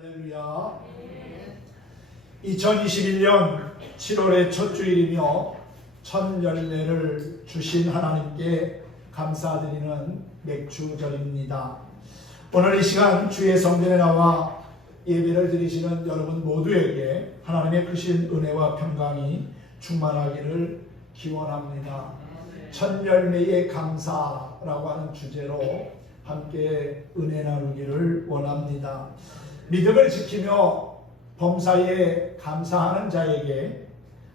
할렐루야. 2021년 7월의 첫 주일이며 첫 열매를 주신 하나님께 감사드리는 맥주절입니다. 오늘 이 시간 주의 성전에 나와 예배를 드리시는 여러분 모두에게 하나님의 크신 은혜와 평강이 충만하기를 기원합니다. 첫 열매의 감사라고 하는 주제로 함께 은혜 나누기를 원합니다. 믿음을 지키며 범사에 감사하는 자에게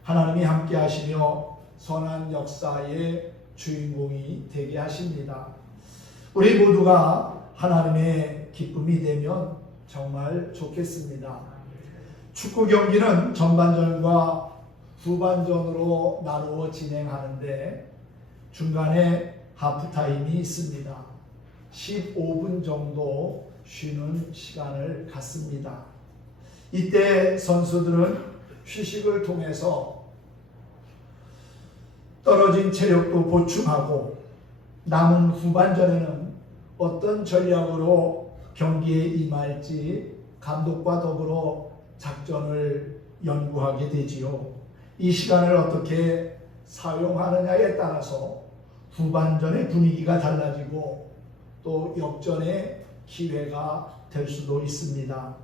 하나님이 함께 하시며 선한 역사의 주인공이 되게 하십니다. 우리 모두가 하나님의 기쁨이 되면 정말 좋겠습니다. 축구 경기는 전반전과 후반전으로 나누어 진행하는데 중간에 하프타임이 있습니다. 15분 정도 쉬는 시간을 갖습니다. 이때 선수들은 휴식을 통해서 떨어진 체력도 보충하고 남은 후반전에는 어떤 전략으로 경기에 임할지 감독과 더불어 작전을 연구하게 되지요. 이 시간을 어떻게 사용하느냐에 따라서 후반전의 분위기가 달라지고 또 역전의 기회가 될 수도 있습니다.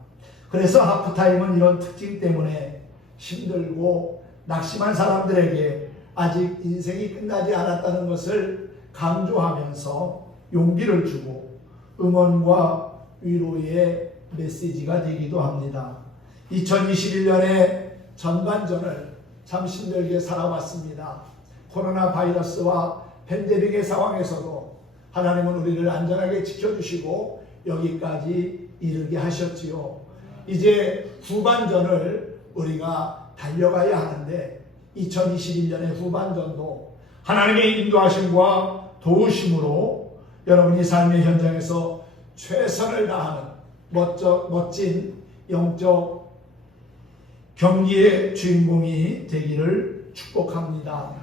그래서 하프타임은 이런 특징 때문에 힘들고 낙심한 사람들에게 아직 인생이 끝나지 않았다는 것을 강조하면서 용기를 주고 응원과 위로의 메시지가 되기도 합니다. 2021년의 전반전을 참 힘들게 살아왔습니다. 코로나 바이러스와 팬데믹의 상황에서도 하나님은 우리를 안전하게 지켜주시고 여기까지 이르게 하셨지요. 이제 후반전을 우리가 달려가야 하는데 2021년의 후반전도 하나님의 인도하심과 도우심으로 여러분이 삶의 현장에서 최선을 다하는 멋진 영적 경기의 주인공이 되기를 축복합니다.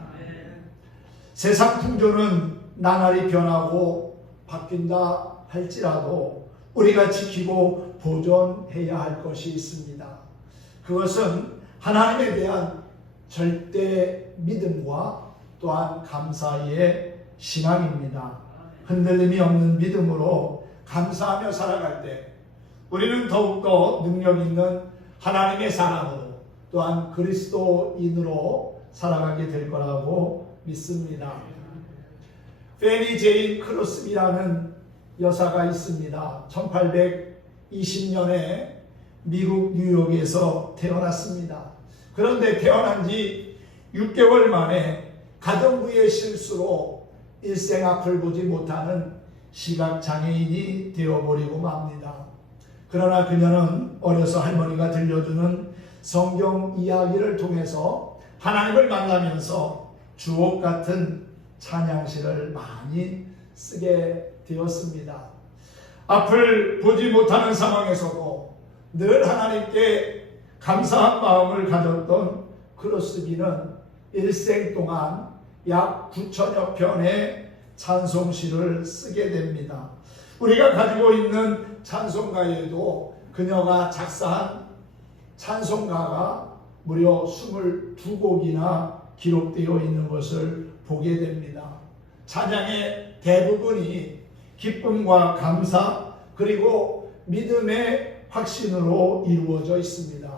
세상 풍조는 나날이 변하고 바뀐다 할지라도 우리가 지키고 보존해야 할 것이 있습니다. 그것은 하나님에 대한 절대 믿음과 또한 감사의 신앙입니다. 흔들림이 없는 믿음으로 감사하며 살아갈 때 우리는 더욱더 능력 있는 하나님의 사람으로 또한 그리스도인으로 살아가게 될 거라고 믿습니다. 페니 제인 크로스비라는 여사가 있습니다. 1820년에 미국 뉴욕에서 태어났습니다. 그런데 태어난 지 6개월 만에 가정부의 실수로 일생 앞을 보지 못하는 시각장애인이 되어버리고 맙니다. 그러나 그녀는 어려서 할머니가 들려주는 성경 이야기를 통해서 하나님을 만나면서 주옥 같은 찬양시를 많이 쓰게 되었습니다. 앞을 보지 못하는 상황에서도 늘 하나님께 감사한 마음을 가졌던 크로스비는 일생 동안 약 9천여 편의 찬송시를 쓰게 됩니다. 우리가 가지고 있는 찬송가에도 그녀가 작사한 찬송가가 무려 22곡이나 기록되어 있는 것을 보게 됩니다. 찬양의 대부분이 기쁨과 감사 그리고 믿음의 확신으로 이루어져 있습니다.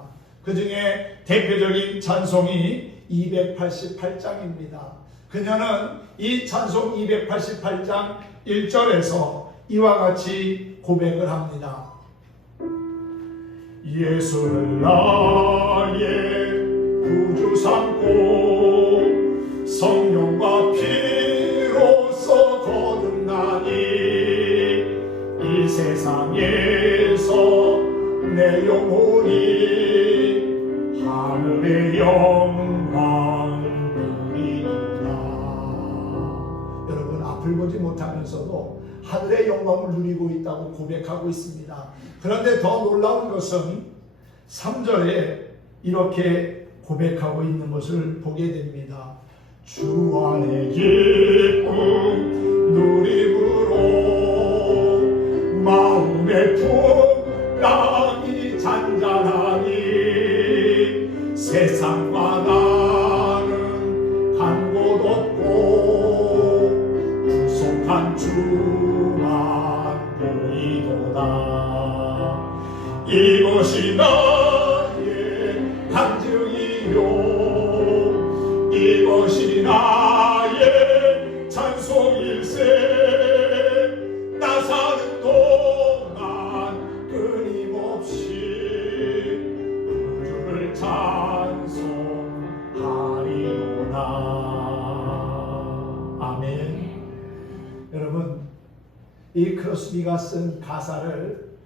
그 중에 대표적인 찬송이 288장입니다. 그녀는 이 찬송 288장 1절에서 이와 같이 고백을 합니다. 예수를 나의 구주 삼고 성령과 피로써 거듭나니 이 세상에서 내 영혼이 하늘의 영광 누리도다. 여러분 앞을 보지 못하면서도 하늘의 영광을 누리고 있다고 고백하고 있습니다. 그런데 더 놀라운 것은 3절에 이렇게 고백하고 있는 것을 보게 됩니다. 주 안의 기쁨 누림으로 마음의 풍랑이 세상과 나는 간 곳 없고 구속한 주만 보이도다. 이것이 나의 간증이요 이것이 나의 찬송일세. 나 사는 동안 끊임없이 주를 찬송하리로다. 아멘. 여러분, 이 크로스비가 쓴 가사를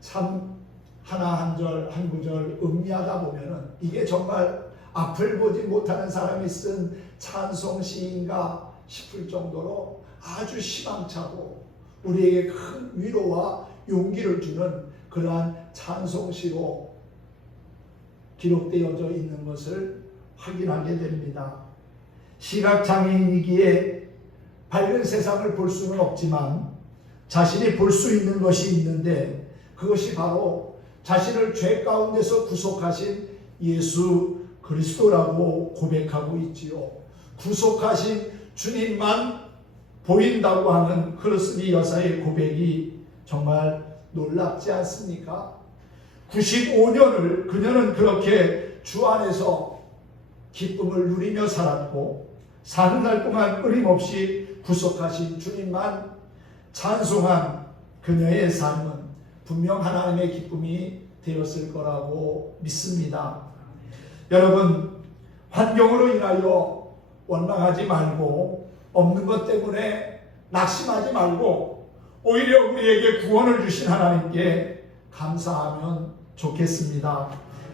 참 하나 한 절 한 구절 음미하다 보면은 이게 정말 앞을 보지 못하는 사람이 쓴 찬송 시인가 싶을 정도로 아주 희망차고 우리에게 큰 위로와 용기를 주는 그러한 찬송시로 기록되어져 있는 것을 확인하게 됩니다. 시각장애인이기에 밝은 세상을 볼 수는 없지만 자신이 볼 수 있는 것이 있는데 그것이 바로 자신을 죄 가운데서 구속하신 예수 그리스도라고 고백하고 있지요. 구속하신 주님만 보인다고 하는 크로스비 여사의 고백이 정말 놀랍지 않습니까? 95년을 그녀는 그렇게 주 안에서 기쁨을 누리며 살았고 사는 날 동안 끊임없이 구속하신 주님만 찬송한 그녀의 삶은 분명 하나님의 기쁨이 되었을 거라고 믿습니다. 여러분, 환경으로 인하여 원망하지 말고 없는 것 때문에 낙심하지 말고 오히려 우리에게 구원을 주신 하나님께 감사하면 좋겠습니다.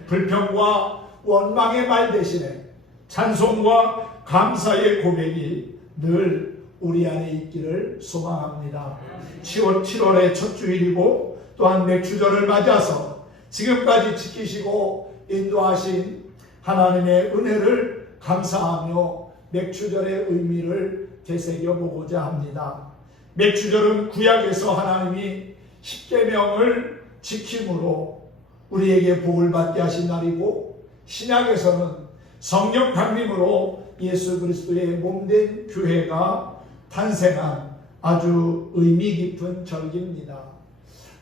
불평과 원망의 말 대신에 찬송과 감사의 고백이 늘 우리 안에 있기를 소망합니다. 7월의 첫 주일이고 또한 맥주절을 맞아서 지금까지 지키시고 인도하신 하나님의 은혜를 감사하며 맥주절의 의미를 되새겨보고자 합니다. 맥주절은 구약에서 하나님이 십계명을 지킴으로 우리에게 복을 받게 하신 날이고 신약에서는 성령 강림으로 예수 그리스도의 몸된 교회가 탄생한 아주 의미 깊은 절기입니다.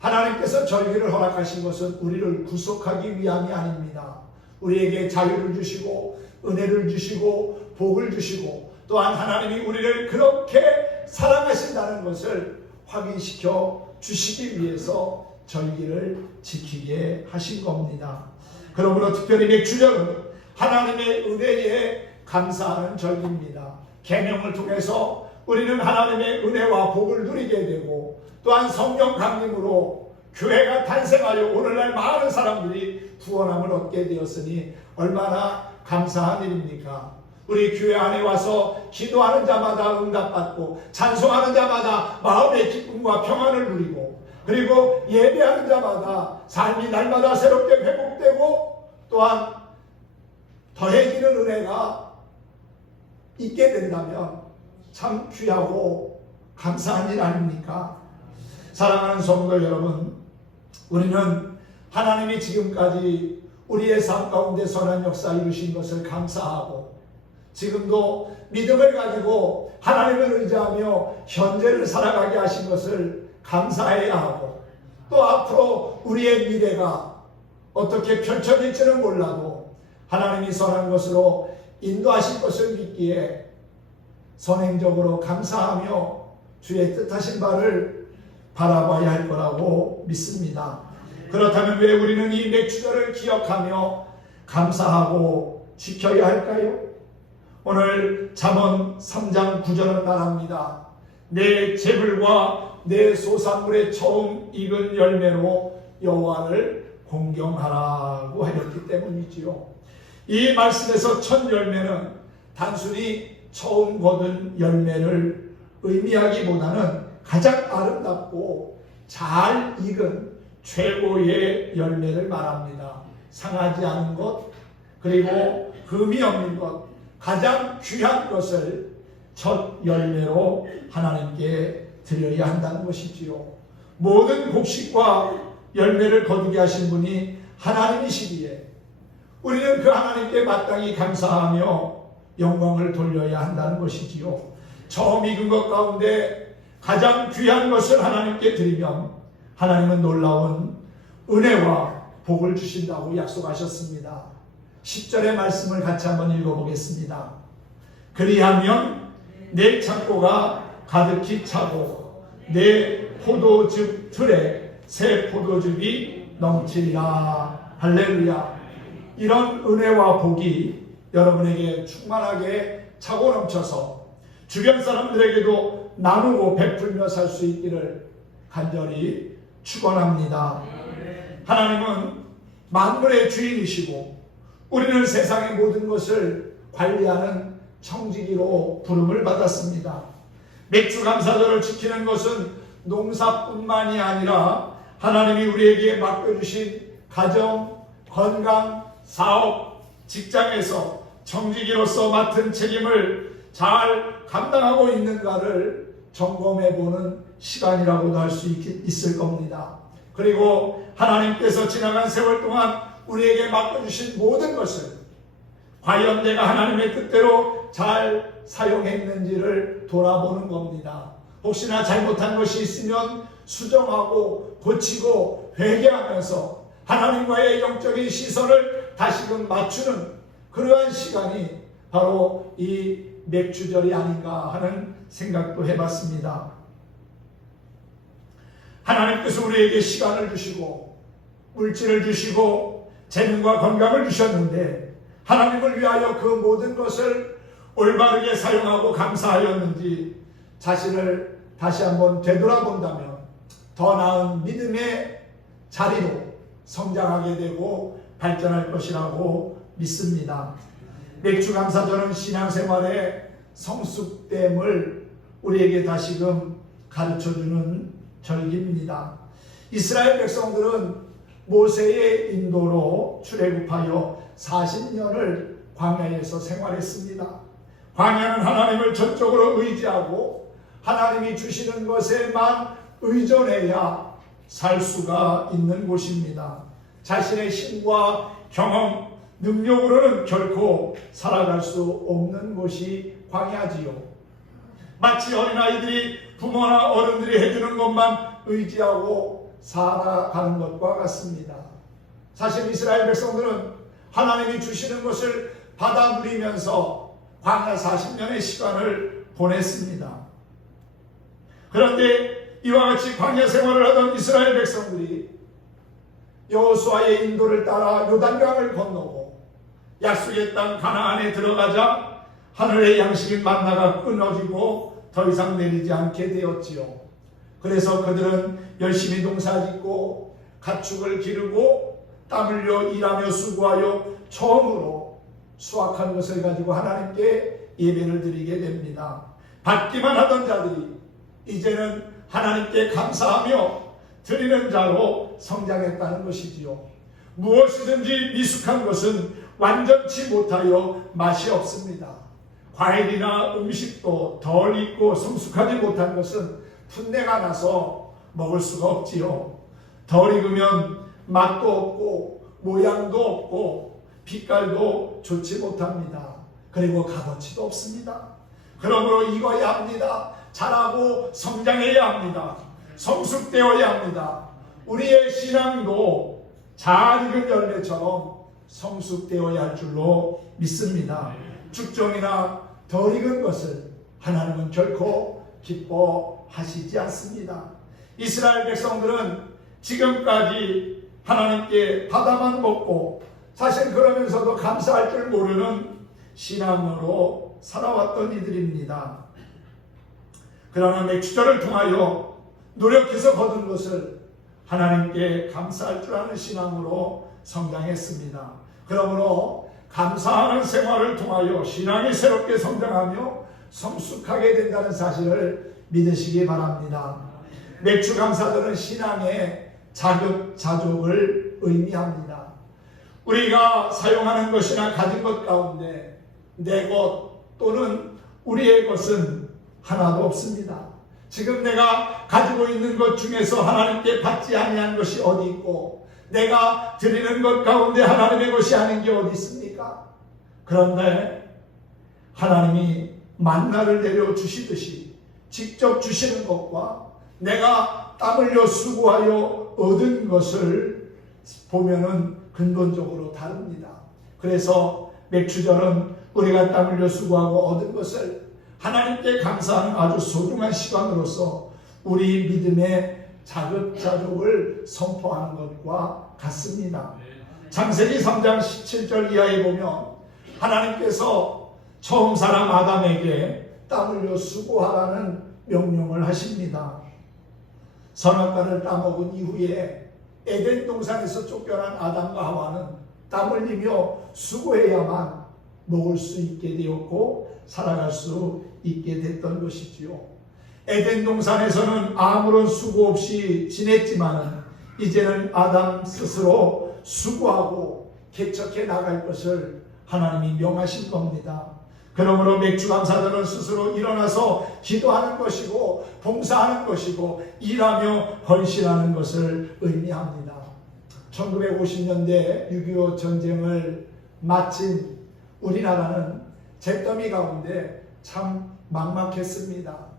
하나님께서 절기를 허락하신 것은 우리를 구속하기 위함이 아닙니다. 우리에게 자유를 주시고 은혜를 주시고 복을 주시고 또한 하나님이 우리를 그렇게 사랑하신다는 것을 확인시켜 주시기 위해서 절기를 지키게 하신 겁니다. 그러므로 특별히 맥주절은 하나님의 은혜에 감사하는 절기입니다. 계명을 통해서 우리는 하나님의 은혜와 복을 누리게 되고 또한 성령 강림으로 교회가 탄생하여 오늘날 많은 사람들이 구원함을 얻게 되었으니 얼마나 감사한 일입니까? 우리 교회 안에 와서 기도하는 자마다 응답받고 찬송하는 자마다 마음의 기쁨과 평안을 누리고 그리고 예배하는 자마다 삶이 날마다 새롭게 회복되고 또한 더해지는 은혜가 있게 된다면 참 귀하고 감사한 일 아닙니까? 사랑하는 성도 여러분, 우리는 하나님이 지금까지 우리의 삶 가운데 선한 역사 이루신 것을 감사하고 지금도 믿음을 가지고 하나님을 의지하며 현재를 살아가게 하신 것을 감사해야 하고 또 앞으로 우리의 미래가 어떻게 펼쳐질지는 몰라도 하나님이 선한 것으로 인도하실 것을 믿기에 선행적으로 감사하며 주의 뜻하신 바를 바라봐야 할 거라고 믿습니다. 그렇다면 왜 우리는 이 맥주절을 기억하며 감사하고 지켜야 할까요? 오늘 잠언 3장 9절은 말합니다. 내 재물과 내 소산물의 처음 익은 열매로 여호와를 공경하라고 하였기 때문이지요. 이 말씀에서 첫 열매는 단순히 처음 거둔 열매를 의미하기보다는 가장 아름답고 잘 익은 최고의 열매를 말합니다. 상하지 않은 것, 그리고 흠이 없는 것, 가장 귀한 것을 첫 열매로 하나님께 드려야 한다는 것이지요. 모든 곡식과 열매를 거두게 하신 분이 하나님이시기에 우리는 그 하나님께 마땅히 감사하며 영광을 돌려야 한다는 것이지요. 처음 익은 것 가운데 가장 귀한 것을 하나님께 드리면 하나님은 놀라운 은혜와 복을 주신다고 약속하셨습니다. 10절의 말씀을 같이 한번 읽어보겠습니다. 그리하면 내 창고가 가득히 차고 내 포도즙 틀에 새 포도즙이 넘치리라. 할렐루야. 이런 은혜와 복이 여러분에게 충만하게 차고 넘쳐서 주변 사람들에게도 나누고 베풀며 살 수 있기를 간절히 축원합니다. 하나님은 만물의 주인이시고 우리는 세상의 모든 것을 관리하는 청지기로 부름을 받았습니다. 맥주감사절을 지키는 것은 농사뿐만이 아니라 하나님이 우리에게 맡겨주신 가정, 건강, 사업, 직장에서 청지기로서 맡은 책임을 잘 감당하고 있는가를 점검해보는 시간이라고도 할 수 있을 겁니다. 그리고 하나님께서 지나간 세월 동안 우리에게 맡겨주신 모든 것을 과연 내가 하나님의 뜻대로 잘 사용했는지를 돌아보는 겁니다. 혹시나 잘못한 것이 있으면 수정하고 고치고 회개하면서 하나님과의 영적인 시선을 다시금 맞추는 그러한 시간이 바로 이 맥주절이 아닌가 하는 생각도 해봤습니다. 하나님께서 우리에게 시간을 주시고 물질을 주시고 재능과 건강을 주셨는데 하나님을 위하여 그 모든 것을 올바르게 사용하고 감사하였는지 자신을 다시 한번 되돌아본다면 더 나은 믿음의 자리로 성장하게 되고 발전할 것이라고 믿습니다. 맥주감사절은 신앙생활의 성숙됨을 우리에게 다시금 가르쳐주는 절기입니다. 이스라엘 백성들은 모세의 인도로 출애굽하여 40년을 광야에서 생활했습니다. 광야는 하나님을 전적으로 의지하고 하나님이 주시는 것에만 의존해야 살 수가 있는 곳입니다. 자신의 힘과 경험, 능력으로는 결코 살아갈 수 없는 곳이 광야지요. 마치 어린아이들이 부모나 어른들이 해주는 것만 의지하고 살아가는 것과 같습니다. 사실 이스라엘 백성들은 하나님이 주시는 것을 받아 누리면서 광야 40년의 시간을 보냈습니다. 그런데 이와 같이 광야 생활을 하던 이스라엘 백성들이 여호수아의 인도를 따라 요단강을 건너고 약속의 땅 가나안에 들어가자 하늘의 양식인 만나가 끊어지고 더 이상 내리지 않게 되었지요. 그래서 그들은 열심히 농사짓고 가축을 기르고 땀 흘려 일하며 수고하여 처음으로 수확한 것을 가지고 하나님께 예배를 드리게 됩니다. 받기만 하던 자들이 이제는 하나님께 감사하며 드리는 자로 성장했다는 것이지요. 무엇이든지 미숙한 것은 완전치 못하여 맛이 없습니다. 과일이나 음식도 덜 익고 성숙하지 못한 것은 풋내가 나서 먹을 수가 없지요. 덜 익으면 맛도 없고 모양도 없고 빛깔도 좋지 못합니다. 그리고 값어치도 없습니다. 그러므로 익어야 합니다. 자라고 성장해야 합니다. 성숙되어야 합니다. 우리의 신앙도 잘 익은 열매처럼 성숙되어야 할 줄로 믿습니다. 죽정이나 덜 익은 것을 하나님은 결코 기뻐하시지 않습니다. 이스라엘 백성들은 지금까지 하나님께 바다만 먹고 사실 그러면서도 감사할 줄 모르는 신앙으로 살아왔던 이들입니다. 그러나 맥주절을 통하여 노력해서 거둔 것을 하나님께 감사할 줄 아는 신앙으로 성장했습니다. 그러므로 감사하는 생활을 통하여 신앙이 새롭게 성장하며 성숙하게 된다는 사실을 믿으시기 바랍니다. 맥주감사절은 신앙의 자족을 의미합니다. 우리가 사용하는 것이나 가진 것 가운데 내 것 또는 우리의 것은 하나도 없습니다. 지금 내가 가지고 있는 것 중에서 하나님께 받지 아니한 것이 어디 있고 내가 드리는 것 가운데 하나님의 것이 아닌 게 어디 있습니까? 그런데 하나님이 만나를 내려 주시듯이 직접 주시는 것과 내가 땀 흘려 수고하여 얻은 것을 보면은 근본적으로 다릅니다. 그래서 맥주절은 우리가 땀 흘려 수고하고 얻은 것을 하나님께 감사하는 아주 소중한 시간으로서 우리 믿음의 자급자족을 선포하는 것과 같습니다. 창세기 3장 17절 이하에 보면 하나님께서 처음 사람 아담에게 땀 흘려 수고하라는 명령을 하십니다. 선악과를 따먹은 이후에 에덴 동산에서 쫓겨난 아담과 하와는 땀 흘리며 수고해야만 먹을 수 있게 되었고 살아갈 수 있게 됐던 것이지요. 에덴 동산에서는 아무런 수고 없이 지냈지만 이제는 아담 스스로 수고하고 개척해 나갈 것을 하나님이 명하신 겁니다. 그러므로 맥주감사들은 스스로 일어나서 기도하는 것이고 봉사하는 것이고 일하며 헌신하는 것을 의미합니다. 1950년대 6.25 전쟁을 마친 우리나라는 잿더미 가운데 참 막막했습니다.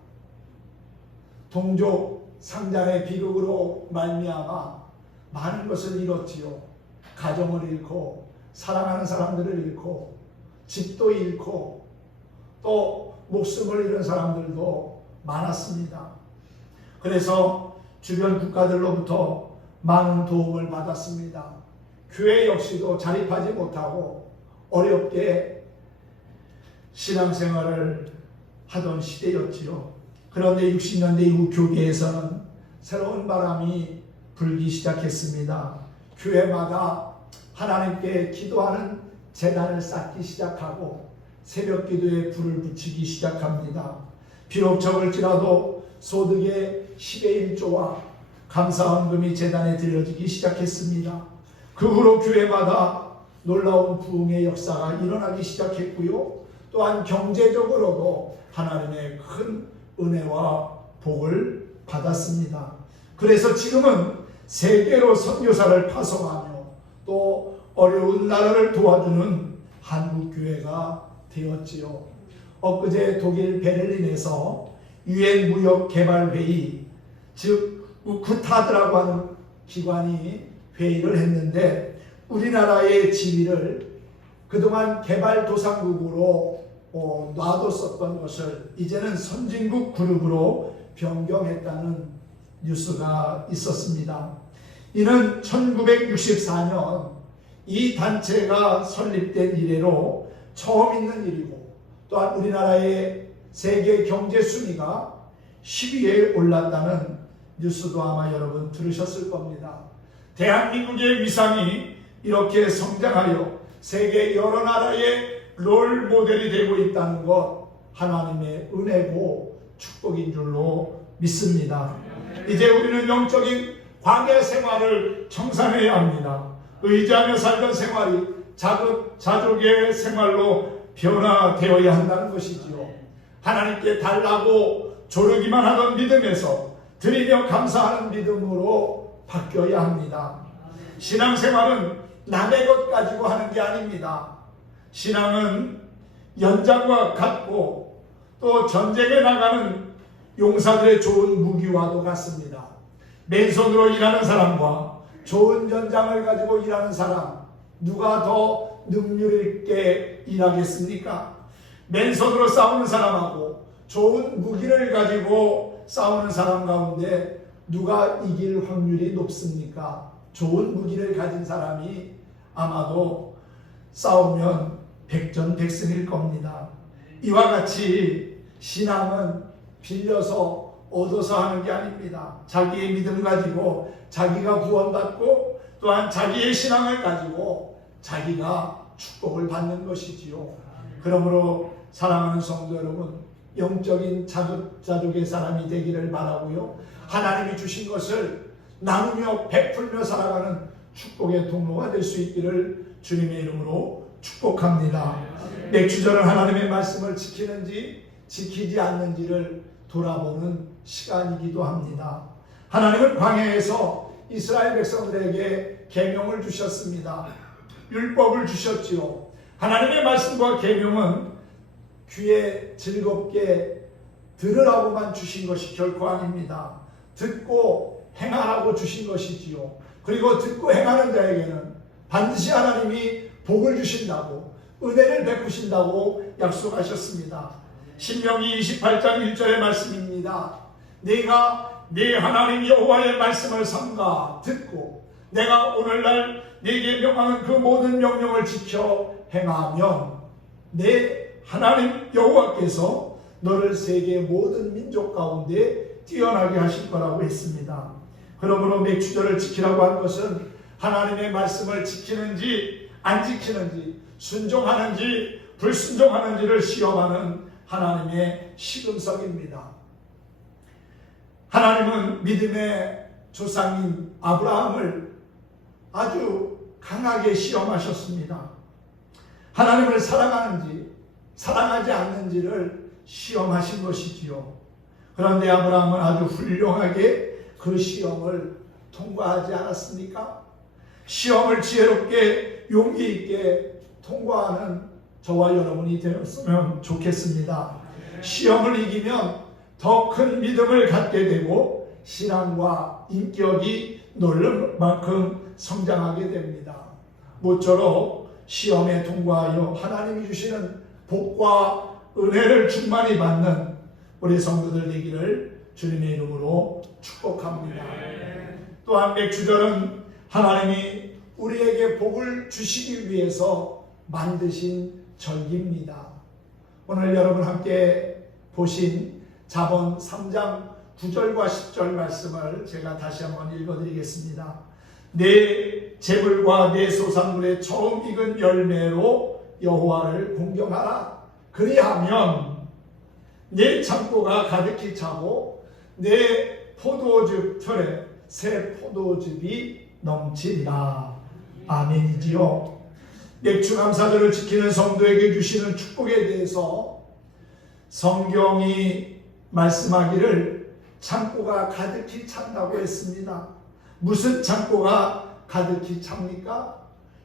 동족 상잔의 비극으로 말미암아 많은 것을 잃었지요. 가정을 잃고 사랑하는 사람들을 잃고 집도 잃고 또 목숨을 잃은 사람들도 많았습니다. 그래서 주변 국가들로부터 많은 도움을 받았습니다. 교회 역시도 자립하지 못하고 어렵게 신앙생활을 하던 시대였지요. 그런데 60년대 이후 교계에서는 새로운 바람이 불기 시작했습니다. 교회마다 하나님께 기도하는 제단을 쌓기 시작하고 새벽 기도에 불을 붙이기 시작합니다. 비록 적을지라도 소득의 10의 1조와 감사헌금이 제단에 드려지기 시작했습니다. 그 후로 교회마다 놀라운 부흥의 역사가 일어나기 시작했고요. 또한 경제적으로도 하나님의 큰 은혜와 복을 받았습니다. 그래서 지금은 세계로 선교사를 파송하며 또 어려운 나라를 도와주는 한국교회가 되었지요. 엊그제 독일 베를린에서 유엔 무역개발회의, 즉 우크타드라고 하는 기관이 회의를 했는데 우리나라의 지위를 그동안 개발도상국으로 놔뒀었던 것을 이제는 선진국 그룹으로 변경했다는 뉴스가 있었습니다. 이는 1964년 이 단체가 설립된 이래로 처음 있는 일이고 또한 우리나라의 세계 경제 순위가 10위에 올랐다는 뉴스도 아마 여러분 들으셨을 겁니다. 대한민국의 위상이 이렇게 성장하여 세계 여러 나라의 롤 모델이 되고 있다는 것 하나님의 은혜고 축복인 줄로 믿습니다. 이제 우리는 영적인 광야 생활을 청산해야 합니다. 의지하며 살던 생활이 자족의 생활로 변화되어야 한다는 것이지요. 하나님께 달라고 조르기만 하던 믿음에서 드리며 감사하는 믿음으로 바뀌어야 합니다. 신앙생활은 남의 것 가지고 하는 게 아닙니다. 신앙은 연장과 같고 또 전쟁에 나가는 용사들의 좋은 무기와도 같습니다. 맨손으로 일하는 사람과 좋은 연장을 가지고 일하는 사람, 누가 더 능률 있게 일하겠습니까? 맨손으로 싸우는 사람하고 좋은 무기를 가지고 싸우는 사람 가운데 누가 이길 확률이 높습니까? 좋은 무기를 가진 사람이 아마도 싸우면 백전백승일 겁니다. 이와 같이 신앙은 빌려서 얻어서 하는 게 아닙니다. 자기의 믿음 가지고 자기가 구원받고 또한 자기의 신앙을 가지고 자기가 축복을 받는 것이지요. 그러므로 사랑하는 성도 여러분, 영적인 자족의 사람이 되기를 바라고요. 하나님이 주신 것을 나누며 베풀며 살아가는 축복의 통로가 될 수 있기를 주님의 이름으로 축복합니다. 맥주절은 하나님의 말씀을 지키는지 지키지 않는지를 돌아보는 시간이기도 합니다. 하나님은 광야에서 이스라엘 백성들에게 계명을 주셨습니다. 율법을 주셨지요. 하나님의 말씀과 계명은 귀에 즐겁게 들으라고만 주신 것이 결코 아닙니다. 듣고 행하라고 주신 것이지요. 그리고 듣고 행하는 자에게는 반드시 하나님이 복을 주신다고, 은혜를 베푸신다고 약속하셨습니다. 신명기 28장 1절의 말씀입니다. 네가 네 하나님 여호와의 말씀을 삼가 듣고 내가 오늘날 네게 명하는 그 모든 명령을 지켜 행하면 내 하나님 여호와께서 너를 세계 모든 민족 가운데 뛰어나게 하실 거라고 했습니다. 그러므로 맥주절을 지키라고 한 것은 하나님의 말씀을 지키는지 안 지키는지, 순종하는지 불순종하는지를 시험하는 하나님의 시금석입니다. 하나님은 믿음의 조상인 아브라함을 아주 강하게 시험하셨습니다. 하나님을 사랑하는지 사랑하지 않는지를 시험하신 것이지요. 그런데 아브라함은 아주 훌륭하게 그 시험을 통과하지 않았습니까? 시험을 지혜롭게 용기 있게 통과하는 저와 여러분이 되었으면 좋겠습니다. 시험을 이기면 더 큰 믿음을 갖게 되고 신앙과 인격이 놀랄 만큼 성장하게 됩니다. 모쪼록 시험에 통과하여 하나님이 주시는 복과 은혜를 충만히 받는 우리 성도들 되기를 주님의 이름으로 축복합니다. 또한 맥주절은 하나님이 우리에게 복을 주시기 위해서 만드신 절기입니다. 오늘 여러분 함께 보신 잠언 3장 9절과 10절 말씀을 제가 다시 한번 읽어드리겠습니다. 내 재물과 내 소산물의 처음 익은 열매로 여호와를 공경하라. 그리하면 내 창고가 가득히 차고 내 포도즙 털에 새 포도즙이 넘치리라. 아멘이지요. 맥주감사절을 지키는 성도에게 주시는 축복에 대해서 성경이 말씀하기를 창고가 가득히 찬다고 했습니다. 무슨 창고가 가득히 찹니까?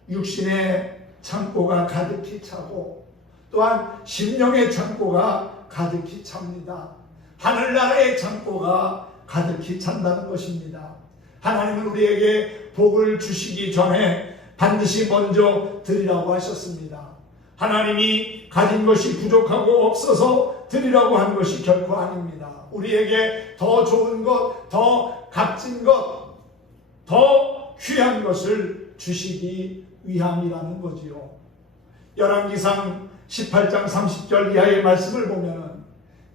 육신의 창고가 가득히 차고 또한 심령의 창고가 가득히 찹니다. 하늘나라의 창고가 가득히 찬다는 것입니다. 하나님은 우리에게 복을 주시기 전에 반드시 먼저 드리라고 하셨습니다. 하나님이 가진 것이 부족하고 없어서 드리라고 한 것이 결코 아닙니다. 우리에게 더 좋은 것, 더 값진 것, 더 귀한 것을 주시기 위함이라는 거지요. 열왕기상 18장 30절 이하의 말씀을 보면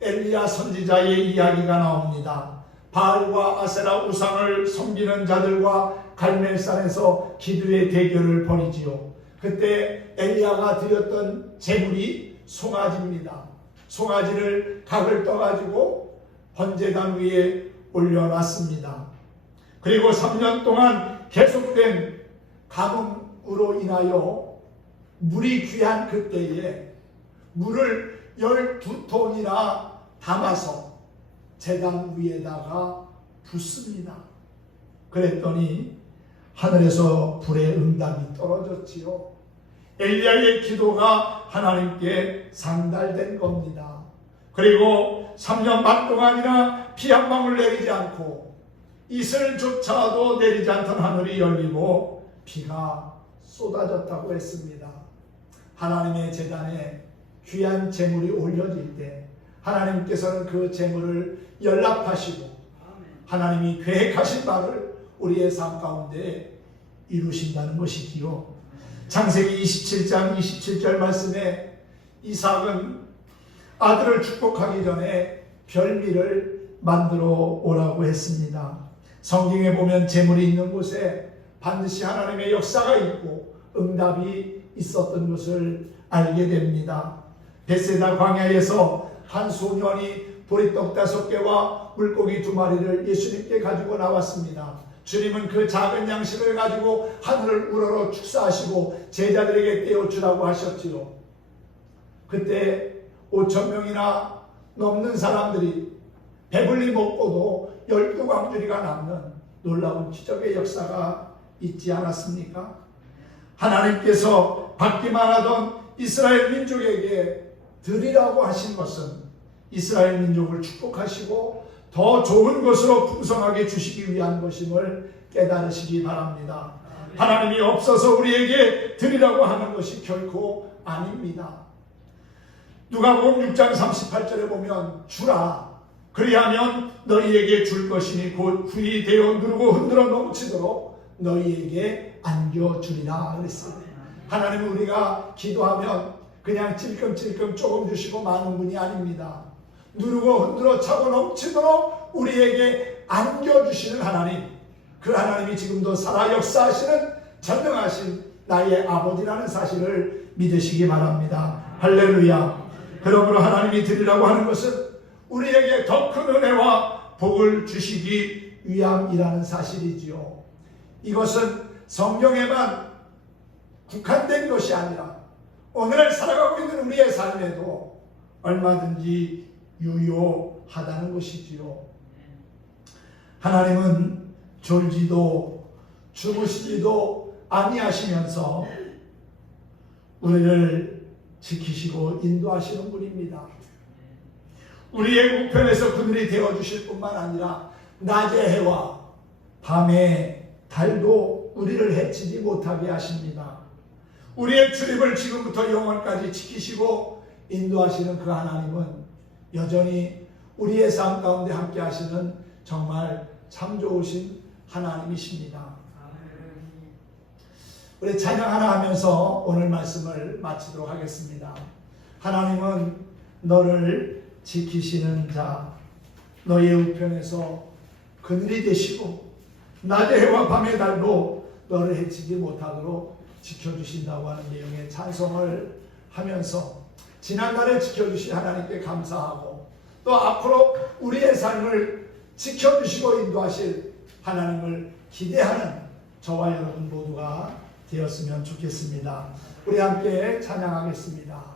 엘리야 선지자의 이야기가 나옵니다. 바알과 아세라 우상을 섬기는 자들과 갈멜산에서 기도의 대결을 벌이지요. 그때 엘리야가 드렸던 제물이 송아지입니다. 송아지를 각을 떠가지고 번제단 위에 올려놨습니다. 그리고 3년 동안 계속된 가뭄으로 인하여 물이 귀한 그때에 물을 12톤이나 담아서 제단 위에다가 붓습니다. 그랬더니 하늘에서 불의 응답이 떨어졌지요. 엘리야의 기도가 하나님께 상달된 겁니다. 그리고 3년 반 동안이나 피 한 방울 내리지 않고 이슬조차도 내리지 않던 하늘이 열리고 비가 쏟아졌다고 했습니다. 하나님의 제단에 귀한 제물이 올려질 때 하나님께서는 그 제물을 연락하시고 하나님이 계획하신 바를 우리의 삶 가운데 이루신다는 것이지요. 창세기 27장 27절 말씀에 이삭은 아들을 축복하기 전에 별미를 만들어 오라고 했습니다. 성경에 보면 제물이 있는 곳에 반드시 하나님의 역사가 있고 응답이 있었던 것을 알게 됩니다. 벳세다 광야에서 한 소년이 보리떡 5개와 물고기 2마리를 예수님께 가지고 나왔습니다. 주님은 그 작은 양식을 가지고 하늘을 우러러 축사하시고 제자들에게 떼어주라고 하셨지요. 그때 5,000명이나 넘는 사람들이 배불리 먹고도 12광주리가 남는 놀라운 기적의 역사가 있지 않았습니까? 하나님께서 받기만 하던 이스라엘 민족에게 드리라고 하신 것은 이스라엘 민족을 축복하시고 더 좋은 것으로 풍성하게 주시기 위한 것임을 깨달으시기 바랍니다. 하나님이 없어서 우리에게 드리라고 하는 것이 결코 아닙니다. 누가복음 6장 38절에 보면 주라 그리하면 너희에게 줄 것이니 곧 후히 되어 누르고 흔들어 넘치도록 너희에게 안겨주리라 그랬어요. 하나님은 우리가 기도하면 그냥 찔끔찔끔 조금 주시고 마는 분이 아닙니다. 누르고 흔들어 차고 넘치도록 우리에게 안겨주시는 하나님, 그 하나님이 지금도 살아 역사하시는 전능하신 나의 아버지라는 사실을 믿으시기 바랍니다. 할렐루야. 그러므로 하나님이 드리라고 하는 것은 우리에게 더 큰 은혜와 복을 주시기 위함이라는 사실이지요. 이것은 성경에만 국한된 것이 아니라 오늘 살아가고 있는 우리의 삶에도 얼마든지 유효하다는 것이지요. 하나님은 졸지도 주무시지도 아니하시면서 우리를 지키시고 인도하시는 분입니다. 우리의 우편에서 그늘이 되어주실 뿐만 아니라 낮의 해와 밤의 달도 우리를 해치지 못하게 하십니다. 우리의 출입을 지금부터 영원까지 지키시고 인도하시는 그 하나님은 여전히 우리의 삶 가운데 함께 하시는 정말 참 좋으신 하나님이십니다. 우리 찬양 하나 하면서 오늘 말씀을 마치도록 하겠습니다. 하나님은 너를 지키시는 자, 너의 우편에서 그늘이 되시고 낮의 해와 밤의 달도 너를 해치지 못하도록 지켜주신다고 하는 내용의 찬송을 하면서 지난날에 지켜주신 하나님께 감사하고 또 앞으로 우리의 삶을 지켜주시고 인도하실 하나님을 기대하는 저와 여러분 모두가 되었으면 좋겠습니다. 우리 함께 찬양하겠습니다.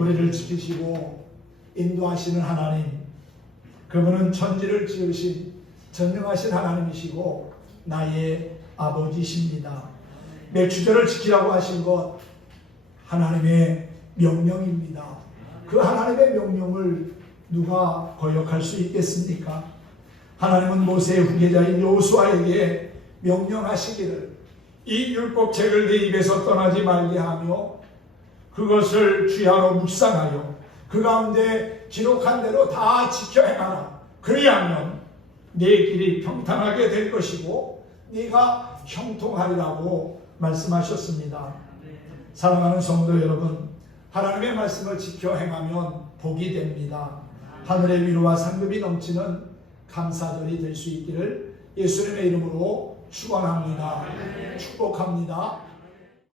우리를 지키시고 인도하시는 하나님, 그분은 천지를 지으신 전능하신 하나님이시고 나의 아버지십니다. 맥추절을 지키라고 하신 것 하나님의 명령입니다. 그 하나님의 명령을 누가 거역할 수 있겠습니까? 하나님은 모세의 후계자인 여호수아에게 명령하시기를 이 율법책을 네 입에서 떠나지 말게 하며 그것을 주야로 묵상하여 그 가운데 기록한 대로 다 지켜 행하라. 그리하면 네 길이 평탄하게 될 것이고 네가 형통하리라고 말씀하셨습니다. 사랑하는 성도 여러분, 하나님의 말씀을 지켜 행하면 복이 됩니다. 하늘의 위로와 상급이 넘치는 감사절이 될 수 있기를 예수님의 이름으로 축원합니다. 축복합니다.